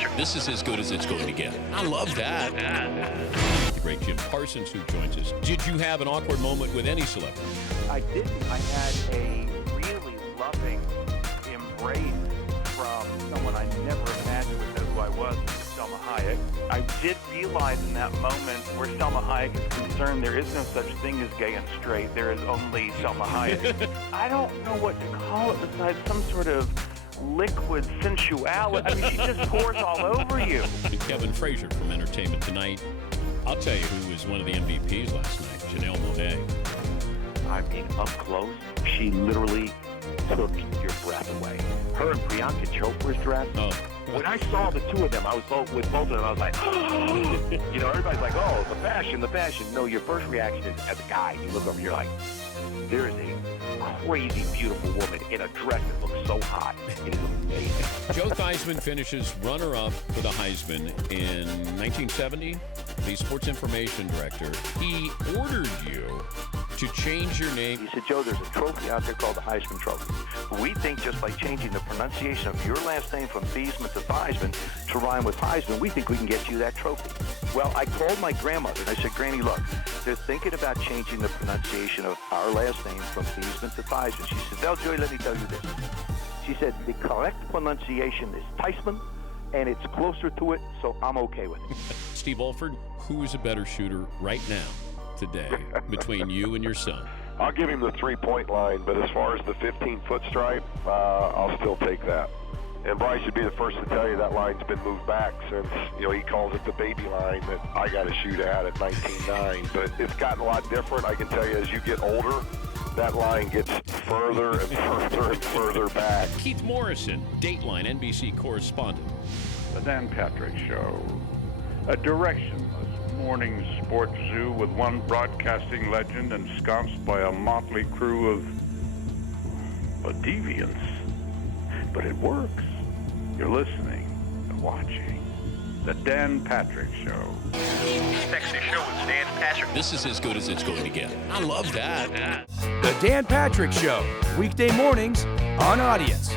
Patrick. This is as good as it's going to get. I love that. The great Jim Parsons, who joins us. Did you have an awkward moment with any celebrity? I didn't. I had a really loving embrace from someone I never imagined would know who I was, Selma Hayek. I did realize in that moment where Selma Hayek is concerned, there is no such thing as gay and straight. There is only Selma Hayek. I don't know what to call it besides some sort of liquid sensuality. I mean, she just pours all over you. Kevin Frazier from Entertainment Tonight. I'll tell you who was one of the MVPs last night, Janelle Monáe. I mean, up close, she literally took your breath away. Her and Priyanka Chopra's dress. Oh. When I saw the two of them, I was with both of them. I was like, you know, everybody's like, oh, the fashion. No, your first reaction is, as a guy, you look over, you're like, there is a crazy, beautiful woman in a dress that looks so hot. It is amazing. Joe Theismann finishes runner-up for the Heisman in 1970. The sports information director, he ordered you to change your name. He said, Joe, there's a trophy out there called the Heisman Trophy. We think just by changing the pronunciation of your last name from Thiesman to Theismann to rhyme with Heisman, we think we can get you that trophy. Well, I called my grandmother and I said, Granny, look, they're thinking about changing the pronunciation of our last name from Thiesman to Theismann. She said, well, Joey, let me tell you this. She said, the correct pronunciation is Theismann, and it's closer to it, so I'm okay with it. Steve Alford, who is a better shooter right now, today, between you and your son? I'll give him the three-point line, but as far as the 15-foot stripe, I'll still take that. And Bryce should be the first to tell you that line's been moved back since, you know, he calls it the baby line that I got to shoot at 19.9. But it's gotten a lot different. I can tell you, as you get older, that line gets further and further and further back. Keith Morrison, Dateline NBC correspondent. The Dan Patrick Show, a directionless morning sports zoo with one broadcasting legend ensconced by a motley crew of deviants. But it works. You're listening and watching. The Dan Patrick Show. Sexy show with Dan Patrick. This is as good as it's going to get. I love that. The Dan Patrick Show, weekday mornings on Audience.